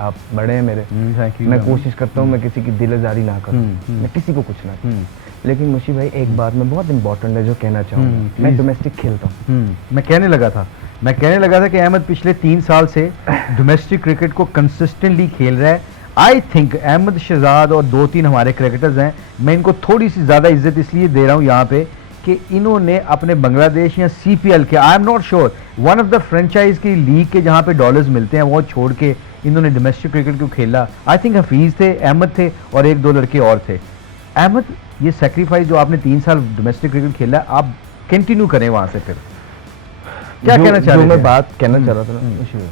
आप बड़े हैं मेरे, थैंक यू। मैं कोशिश करता हूँ मैं किसी की दिलआज़ारी ना करूँ, मैं किसी को कुछ ना करूँ। लेकिन मुशी भाई एक बात मैं बहुत इंपॉर्टेंट है जो कहना चाहूँगा, मैं डोमेस्टिक खेलता हूँ। मैं कहने लगा था कि अहमद पिछले 3 साल से डोमेस्टिक क्रिकेट को कंसिस्टेंटली खेल रहा है। आई थिंक अहमद शहजाद और 2-3 हमारे क्रिकेटर्स हैं, मैं इनको थोड़ी सी ज़्यादा इज्जत इसलिए दे रहा हूँ यहाँ पे कि इन्होंने अपने बांग्लादेश या CPL के, I am not sure, one of the franchise की लीग के जहाँ पे डॉलर्स मिलते हैं वो छोड़ के इन्होंने डोमेस्टिक क्रिकेट को खेला। आई थिंक हफीज़ थे, अहमद थे और 1-2 लड़के और थे। अहमद, ये सेक्रीफाइस जो आपने 3 साल डोमेस्टिक क्रिकेट खेला, आप कंटिन्यू करें वहाँ से, फिर क्या कहना चाह रहे थे? मैं बात कहना चाह रहा था ना मुशी भाई,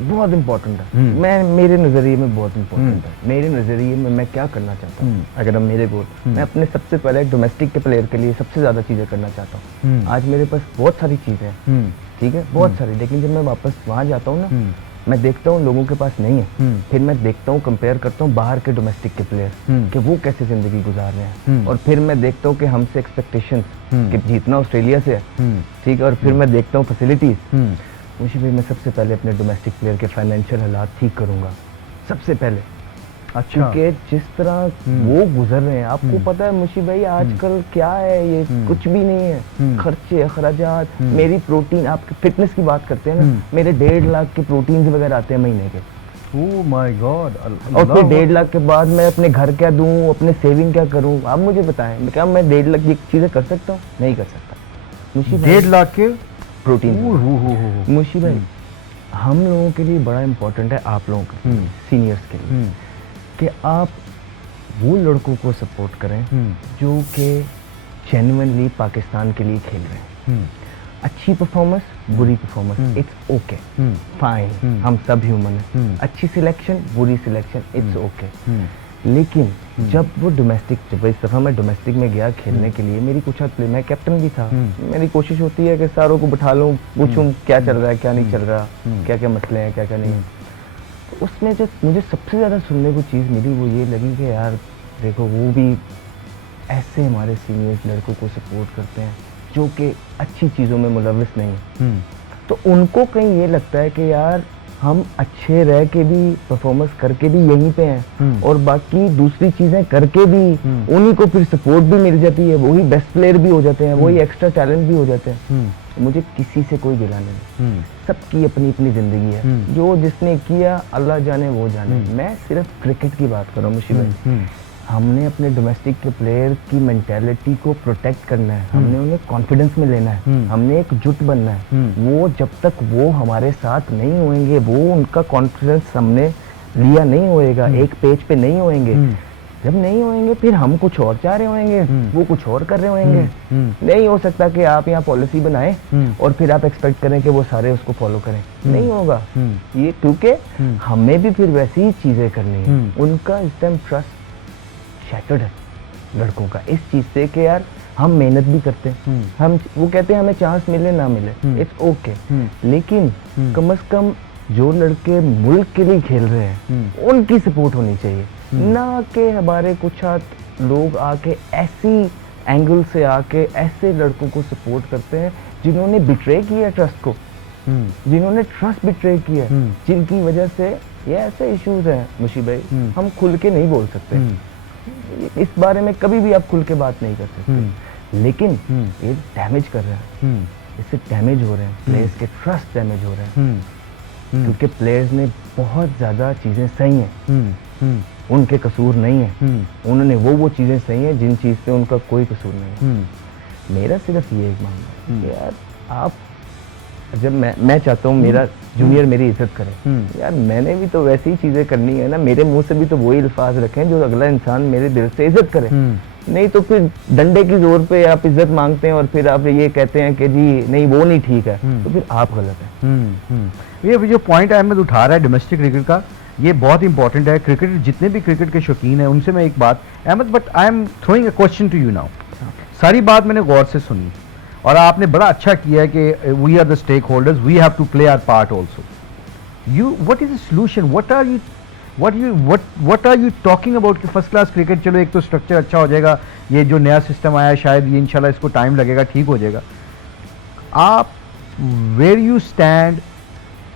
बहुत इंपॉर्टेंट है। मैं मेरे नज़रिए में बहुत इंपॉर्टेंट है। मेरे नज़रिए में मैं क्या करना चाहता हूँ, अगर हम मेरे गोल, मैं अपने सबसे पहले डोमेस्टिक के प्लेयर के लिए सबसे ज़्यादा चीज़ें करना चाहता हूँ। आज मेरे पास बहुत सारी चीज़ें हैं, ठीक है, बहुत सारी, लेकिन जब मैं वापस वहाँ जाता हूँ ना, मैं देखता हूँ लोगों के पास नहीं है, फिर मैं देखता हूँ, कंपेयर करता हूँ बाहर के डोमेस्टिक के प्लेयर कि वो कैसे ज़िंदगी गुजार रहे हैं, और फिर मैं देखता हूँ कि हमसे एक्सपेक्टेशंस कि जीतना ऑस्ट्रेलिया से है, ठीक है, और फिर मैं देखता हूँ फैसिलिटीज़। मुशी भाई, मैं सबसे पहले अपने डोमेस्टिक प्लेयर के फाइनेंशियल हालात ठीक करूंगा सबसे पहले। अच्छा। क्योंकि जिस तरह वो गुजर रहे हैं, आपको पता है मुशी भाई आजकल क्या है, ये कुछ भी नहीं है, खर्चे अखराजात। मेरी प्रोटीन, आप फिटनेस की बात करते हैं ना, मेरे 1.5 लाख के प्रोटीन वगैरह आते हैं महीने के। Oh my God. और फिर 1.5 लाख के बाद मैं अपने घर क्या दूं, अपने सेविंग क्या करूं, आप मुझे बताएं, क्या मैं 1.5 लाख की चीजें कर सकता हूँ? नहीं कर सकता मुशी भाई। 1.5 लाख के प्रोटीन मुशी भाई, हम लोगों के लिए बड़ा इंपॉर्टेंट है, आप लोगों के सीनियर्स के लिए, कि आप वो लड़कों को सपोर्ट करें जो कि जेन्युइनली पाकिस्तान के लिए खेल रहे हैं। अच्छी परफॉर्मेंस, बुरी परफॉर्मेंस, इट्स ओके, फाइन, हम सब ह्यूमन हैं। अच्छी सिलेक्शन, बुरी सिलेक्शन, इट्स ओके। लेकिन जब वो डोमेस्टिक, जब इस दफ़ा मैं डोमेस्टिक में गया खेलने के लिए, मेरी कुछ हद प्ले, मैं कैप्टन भी था, मेरी कोशिश होती है कि सारों को बिठा लूँ, पूछूं क्या चल रहा है, क्या नहीं चल रहा, क्या क्या मसले हैं, क्या क्या नहीं है। तो उसमें जो मुझे सबसे ज़्यादा सुनने को चीज़ मिली वो ये लगी कि यार देखो, वो भी ऐसे हमारे सीनियर्स लड़कों को सपोर्ट करते हैं जो कि अच्छी चीज़ों में मुलविस नहीं है। तो उनको कहीं ये लगता है कि यार हम अच्छे रह के भी, परफॉर्मेंस करके भी यहीं पे हैं, और बाकी दूसरी चीज़ें करके भी उन्हीं को फिर सपोर्ट भी मिल जाती है, वही बेस्ट प्लेयर भी हो जाते हैं, वही एक्स्ट्रा टैलेंट भी हो जाते हैं। मुझे किसी से कोई गिला नहीं, सबकी अपनी अपनी ज़िंदगी है, जो जिसने किया अल्लाह जाने वो जाने। मैं सिर्फ क्रिकेट की बात कर रहा हूँ मुशी भाई। हमने अपने डोमेस्टिक के प्लेयर की मेंटालिटी को प्रोटेक्ट करना है, हमने उन्हें कॉन्फिडेंस में लेना है, हमने एक जुट बनना है। वो जब तक वो हमारे साथ नहीं होंगे, वो उनका कॉन्फिडेंस हमने लिया नहीं होएगा, एक पेज पे नहीं होंगे, जब नहीं होंगे फिर हम कुछ और चाह रहे होंगे, वो कुछ और कर रहे होंगे। नहीं हो सकता कि आप यहाँ पॉलिसी बनाएं और फिर आप एक्सपेक्ट करें कि वो सारे उसको फॉलो करें, नहीं होगा ये, क्योंकि हमें भी फिर वैसी ही चीज़ें करनी है। उनका इस टाइम ट्रस्ट शैटर्ड है लड़कों का इस चीज़ से कि यार हम मेहनत भी करते हैं, हम, वो कहते हैं हमें चांस मिले ना मिले, इट्स ओके, लेकिन कम से कम जो लड़के मुल्क के लिए खेल रहे हैं उनकी सपोर्ट होनी चाहिए, ना कि हमारे कुछ लोग आके ऐसी एंगल से आके ऐसे लड़कों को सपोर्ट करते हैं जिन्होंने बिट्रे किया ट्रस्ट को, जिन्होंने ट्रस्ट बिट्रे किया, जिनकी वजह से ये ऐसे इश्यूज हैं मुशी भाई, हम खुल के नहीं बोल सकते इस बारे में, कभी भी आप खुल के बात नहीं कर सकते, लेकिन ये डैमेज कर रहा है, इससे डैमेज हो रहे हैं प्लेयर्स के, ट्रस्ट डैमेज हो रहे हैं, क्योंकि प्लेयर्स ने बहुत ज़्यादा चीज़ें सही हैं, उनके कसूर नहीं है, उन्होंने वो चीज़ें सही हैं जिन चीज़ पे उनका कोई कसूर नहीं है। मेरा सिर्फ ये एक मामला है यार, आप, जब मैं चाहता हूँ मेरा जूनियर मेरी इज्जत करे, यार मैंने भी तो वैसी ही चीज़ें करनी है ना, मेरे मुंह से भी तो वही अल्फाज रखें जो अगला इंसान मेरे दिल से इज्जत करे, नहीं तो फिर डंडे की जोर पे आप इज्जत मांगते हैं और फिर आप ये कहते हैं कि जी नहीं वो नहीं ठीक है, तो फिर आप गलत हैं। ये जो पॉइंट अहमद उठा रहा है डोमेस्टिक क्रिकेट का, ये बहुत इंपॉर्टेंट है। क्रिकेट, जितने भी क्रिकेट के शौकीन हैं उनसे मैं एक बात, Ahmed, but I am throwing a question to you now. सारी बात मैंने गौर से सुनी और आपने बड़ा अच्छा किया है कि we are the stakeholders, we have to play our part also. You, what is the solution, what are you talking about कि फर्स्ट क्लास क्रिकेट, चलो एक तो स्ट्रक्चर अच्छा हो जाएगा, ये जो नया सिस्टम आया शायद ये इंशाल्लाह इसको टाइम लगेगा, ठीक हो जाएगा। आप वेयर यू स्टैंड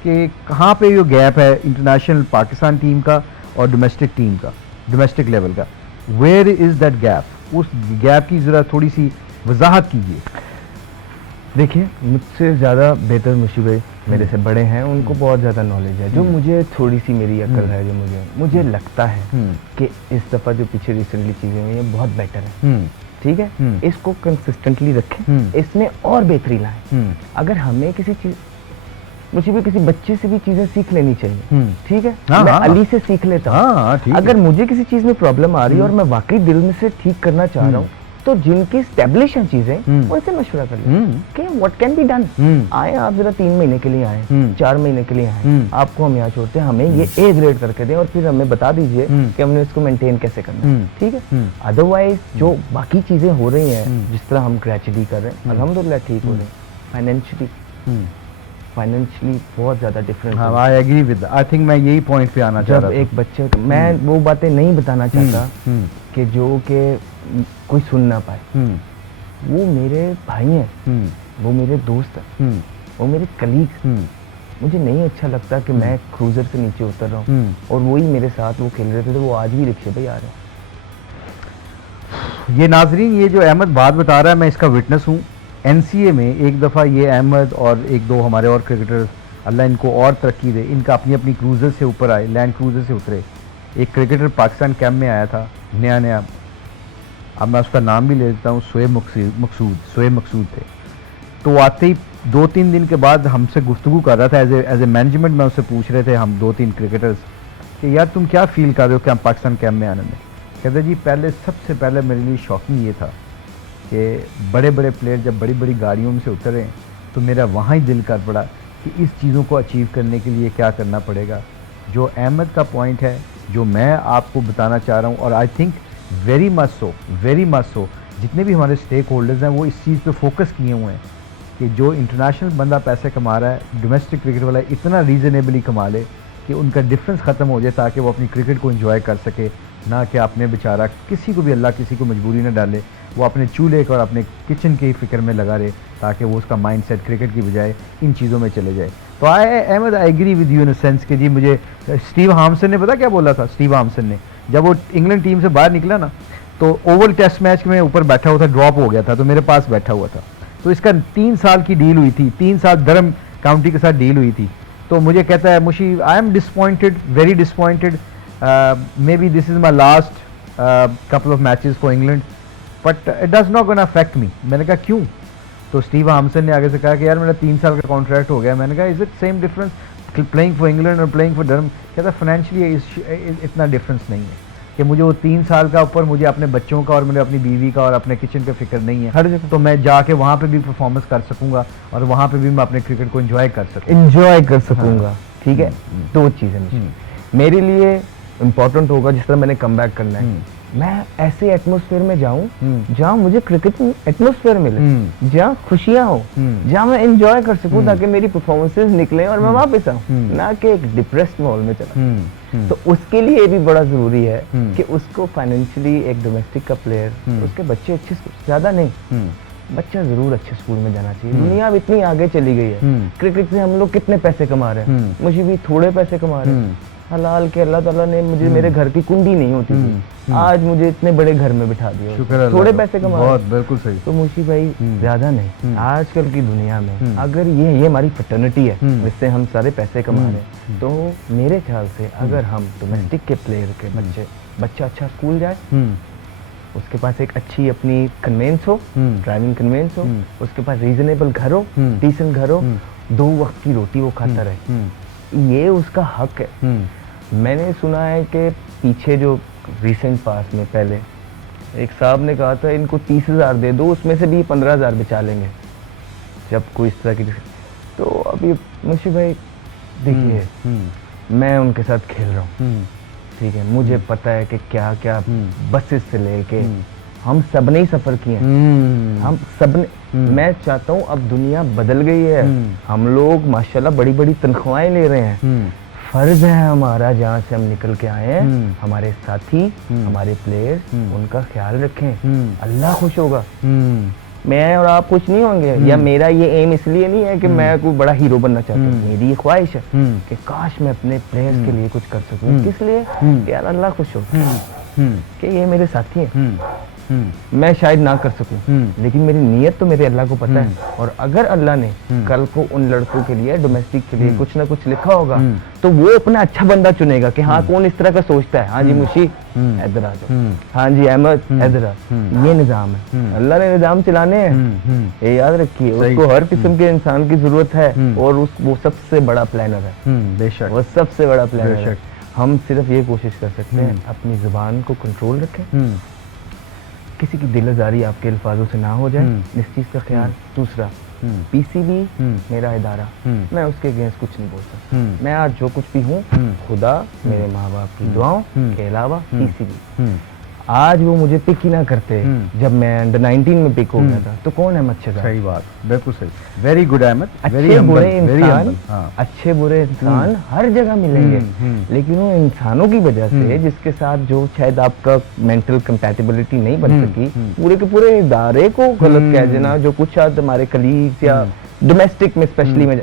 कि कहाँ पे ये गैप है इंटरनेशनल पाकिस्तान टीम का और डोमेस्टिक टीम का, डोमेस्टिक लेवल का, वेयर इज़ दैट गैप? उस गैप की ज़रा थोड़ी सी वजाहत कीजिए। देखिए, मुझसे ज़्यादा बेहतर मुशीब भाई मेरे से बड़े हैं, उनको बहुत ज़्यादा नॉलेज है। जो मुझे थोड़ी सी मेरी अकल है, जो मुझे लगता है कि इस दफ़ा जो पीछे रिसेंटली चीज़ें हुई हैं बहुत बेटर है, ठीक है। इसको कंसिस्टेंटली रखें, इसमें और बेहतरी लाएं। अगर हमें किसी चीज़, मुझे भी किसी बच्चे से भी चीज़ें सीख लेनी चाहिए, ठीक है। मैं अली से सीख लेता हूँ। अगर मुझे किसी चीज़ में प्रॉब्लम आ रही है और मैं वाकई दिल में से ठीक करना चाह रहा हूँ, तो जिनकी स्टेब्लिश हैं चीजें, उनसे मशवरा कर लें कि व्हाट कैन बी डन। आए आप जरा 3 महीने के लिए आए, 4 महीने के लिए आए, आपको हम यहाँ छोड़ते हैं, हमें ये ए ग्रेड करके दें और फिर हमें बता दीजिए कि हमने इसको मेंटेन कैसे करना है, ठीक है। अदरवाइज जो बाकी चीजें हो रही हैं, जिस तरह हम ग्रेजुअली कर रहे हैं, अल्हम्दुलिल्लाह ठीक हो रहे हैं। फाइनेंशियली बहुत ज़्यादा difference. I agree with, I think मैं यही पॉइंट पे आना चाह रहा था। एक बच्चे, मैं वो बातें नहीं बताना चाहता कि जो कि कोई सुन ना पाए। वो मेरे भाई हैं, वो मेरे दोस्त हैं, वो मेरे कलीग। मुझे नहीं अच्छा लगता कि मैं क्रूजर से नीचे उतर रहा हूँ और वही मेरे साथ वो खेल रहे थे, तो वो आज भी रिक्शे पे आ रहे हैं। ये नाजरीन, ये जो अहमद बात बता रहा है, मैं इसका विटनेस हूँ। एनसीए में एक दफ़ा ये अहमद और एक दो हमारे और क्रिकेटर्स, अल्लाह इनको और तरक्की दे, इनका अपनी अपनी क्रूज़र से ऊपर आए, लैंड क्रूज़र से उतरे। एक क्रिकेटर पाकिस्तान कैंप में आया था नया, अब मैं उसका नाम भी ले लेता हूँ, शोएब मकसूद थे। तो आते ही 2-3 दिन के बाद हमसे गुफ्तगू कर रहा था एज ए मैनेजमेंट में। उससे पूछ रहे थे हम 2-3 क्रिकेटर्स कि यार तुम क्या फील कर रहे हो क्या पाकिस्तान कैंप में आने में? कहते जी सबसे पहले मेरे लिए शॉकिंग ये था कि बड़े बड़े प्लेयर जब बड़ी बड़ी गाड़ियों में से उतरे तो मेरा वहाँ ही दिल कर पड़ा कि इस चीज़ों को अचीव करने के लिए क्या करना पड़ेगा। जो अहमद का पॉइंट है, जो मैं आपको बताना चाह रहा हूँ, और I think very much so जितने भी हमारे स्टेक होल्डर्स हैं वो इस चीज़ पे फोकस किए हुए हैं कि जो इंटरनेशनल बंदा पैसे कमा रहा है, डोमेस्टिक क्रिकेट वाला इतना रीज़नेबली कमा ले कि उनका डिफरेंस ख़त्म हो जाए, ताकि वो अपनी क्रिकेट को एंजॉय कर सके, ना कि अपने बेचारा किसी को भी अल्लाह किसी को मजबूरी न डाले, वो अपने चूल्हे और अपने किचन के फिक्र में लगा रहे, ताकि वो उसका माइंडसेट क्रिकेट की बजाय इन चीज़ों में चले जाए। तो Ahmed I agree with you in a sense कि जी मुझे स्टीव हामसन ने पता क्या बोला था? स्टीव हामसन ने जब वो इंग्लैंड टीम से बाहर निकला ना, तो ओवल टेस्ट मैच में ऊपर बैठा हुआ था, ड्रॉप हो गया था, तो मेरे पास बैठा हुआ था। तो इसका 3 साल की डील हुई थी, 3 साल धर्म काउंटी के साथ डील हुई थी। तो मुझे कहता है Mushi, I am disappointed, very disappointed, maybe this is my last couple of matches for England, but it does not gonna affect me. मैंने कहा क्यों? तो स्टीव हामसन ने आगे से कहा कि यार मेरा 3 साल का कॉन्ट्रैक्ट हो गया। मैंने कहा is it same difference playing for England और प्लेइंग फॉर धर्म? कहता फाइनेंशियली इतना डिफरेंस नहीं है कि मुझे वो 3 साल का ऊपर मुझे अपने बच्चों का और मुझे अपनी बीवी का और अपने किचन का फिक्र नहीं है, हर जगह तो मैं जाके वहाँ पे भी परफॉर्मेंस कर सकूंगा और वहाँ पे भी मैं अपने क्रिकेट को एंजॉय कर सकूंगा। हाँ। ठीक है, 2 चीज़ें मेरे लिए इम्पोर्टेंट होगा। जिस तरह मैंने कम बैक करना है, मैं ऐसे एटमॉस्फेयर में जाऊं जहां मुझे क्रिकेट एटमॉस्फेयर मिले, जहां खुशियां हो, जहां मैं एंजॉय कर सकूं, ताकि मेरी परफॉर्मेंसेस निकले और मैं वापस आऊं, ना कि एक डिप्रेस्ड माहौल में चला। तो उसके लिए भी बड़ा जरूरी है कि उसको फाइनेंशियली, एक डोमेस्टिक का प्लेयर, उसके बच्चे अच्छे, ज्यादा नहीं, बच्चा जरूर अच्छे स्कूल में जाना चाहिए। दुनिया अब इतनी आगे चली गई है, क्रिकेट से हम लोग कितने पैसे कमा रहे हैं, मुझे भी थोड़े पैसे कमा रहे हैं। हलाल के अल्लाह ताला ने मुझे, मेरे घर की कुंडी नहीं होती थी, आज मुझे इतने बड़े घर में बिठा दिया, थोड़े पैसे कमा रहे हैं। बिल्कुल सही। तो मुशी भाई ज्यादा नहीं, आजकल की दुनिया में अगर ये हमारी फ्रेटर्निटी है जिससे हम सारे पैसे कमा रहे हैं, तो मेरे ख्याल से अगर हम डोमेस्टिक के प्लेयर के बच्चा अच्छा स्कूल जाए, उसके पास एक अच्छी अपनी कन्वेंस हो, ड्राइविंग कन्वेंस हो, उसके पास रीजनेबल घर हो, डिसेंट घर हो, 2 वक्त की रोटी वो खाता रहे, ये उसका हक है। मैंने सुना है कि पीछे जो रिसेंट पास में पहले एक साहब ने कहा था इनको 30,000 दे दो, उसमें से भी 15,000 बचा लेंगे जब कोई इस तरह की। तो अभी मुशी भाई देखिए, मैं उनके साथ खेल रहा हूँ, ठीक है, मुझे पता है कि क्या क्या बसेस से लेके हम सब ने ही सफर किए हैं, हम सब ने। मैं चाहता हूँ अब दुनिया बदल गई है, हम लोग माशाल्लाह बड़ी बड़ी तनख्वाहें ले रहे हैं। फर्ज है हमारा, जहाँ से हम निकल के आए हैं, हमारे साथी, हमारे प्लेयर्स, उनका ख्याल रखें, अल्लाह खुश होगा। मैं और आप कुछ नहीं होंगे, या मेरा ये एम इसलिए नहीं है कि मैं कोई बड़ा हीरो बनना चाहता हूँ, मेरी ये ख्वाहिश है कि काश मैं अपने प्लेयर्स के लिए कुछ कर सकूँ। किस लिए? यार अल्लाह खुश हो कि ये मेरे साथी हैं। मैं शायद ना कर सकूं, लेकिन मेरी नीयत तो मेरे अल्लाह को पता है, और अगर अल्लाह ने कल को उन लड़कों के लिए, डोमेस्टिक के लिए कुछ ना कुछ लिखा होगा, तो वो अपना अच्छा बंदा चुनेगा कि हाँ कौन इस तरह का सोचता है। हाँ जी मुशी इधर आ जाओ, हाँ जी अहमद इधर आ, ये निज़ाम है, अल्लाह ने निज़ाम चलाने हैं, ये याद रखिए। उसको हर किस्म के इंसान की जरूरत है, और वो सबसे बड़ा प्लानर है, बेशक वो सबसे बड़ा प्लानर है। हम सिर्फ ये कोशिश कर सकते हैं अपनी जुबान को कंट्रोल रखें, किसी की दिलदारी आपके अल्फाजों से ना हो जाए, इस चीज़ का ख्याल। दूसरा, पीसीबी मेरा इदारा, मैं उसके अगेंस्ट कुछ नहीं बोल सकता। मैं आज जो कुछ भी हूँ, खुदा, मेरे माँ बाप की दुआओं के अलावा पीसीबी। आज वो मुझे पिक ही ना करते जब मैं अंडर 19 में पिक हो गया था, तो कौन अहमद शहजाद? सही बात, बिल्कुल सही, वेरी गुड अहमद। अच्छे बुरे इंसान, अच्छे बुरे इंसान हर जगह मिलेंगे, लेकिन वो इंसानों की वजह से जिसके साथ जो शायद आपका मेंटल कंपैटिबिलिटी नहीं बन सकी, पूरे के पूरे इदारे को गलत कह देना, जो कुछ शायद हमारे कलीग्स या डोमेस्टिक में स्पेशली में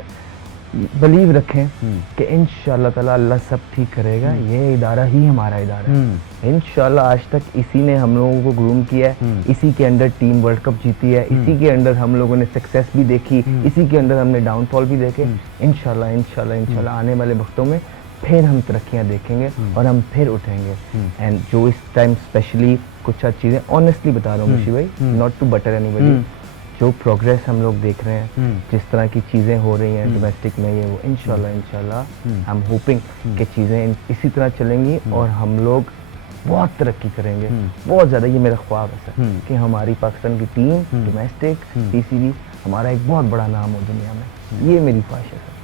बिलीव रखें कि इंशाल्लाह ताला अल्लाह सब ठीक करेगा, ये इदारा ही हमारा इदारा है इंशाल्लाह। आज तक इसी ने हम लोगों को ग्रूम किया है, इसी के अंडर टीम वर्ल्ड कप जीती है, इसी के अंडर हम लोगों ने सक्सेस भी देखी, इसी के अंदर हमने डाउनफॉल भी देखे। इंशाल्लाह इंशाल्लाह इंशाल्लाह आने वाले वक्तों में फिर हम तरक्कियां देखेंगे और हम फिर उठेंगे। एंड जो इस टाइम स्पेशली कुछ चीज़ें ऑनेस्टली बता रहा हूँ मुशी भाई, नॉट टू बटर एनीबॉडी, जो प्रोग्रेस हम लोग देख रहे हैं, जिस तरह की चीज़ें हो रही हैं डोमेस्टिक में, ये वो इंशाल्लाह इंशाल्लाह आई एम होपिंग कि चीज़ें इसी तरह चलेंगी और हम लोग बहुत तरक्की करेंगे, बहुत ज़्यादा। ये मेरा ख्वाब है सर कि हमारी पाकिस्तान की टीम, डोमेस्टिक, पीसीबी, हमारा एक बहुत बड़ा नाम हो दुनिया में, ये मेरी ख्वाहिश है सर।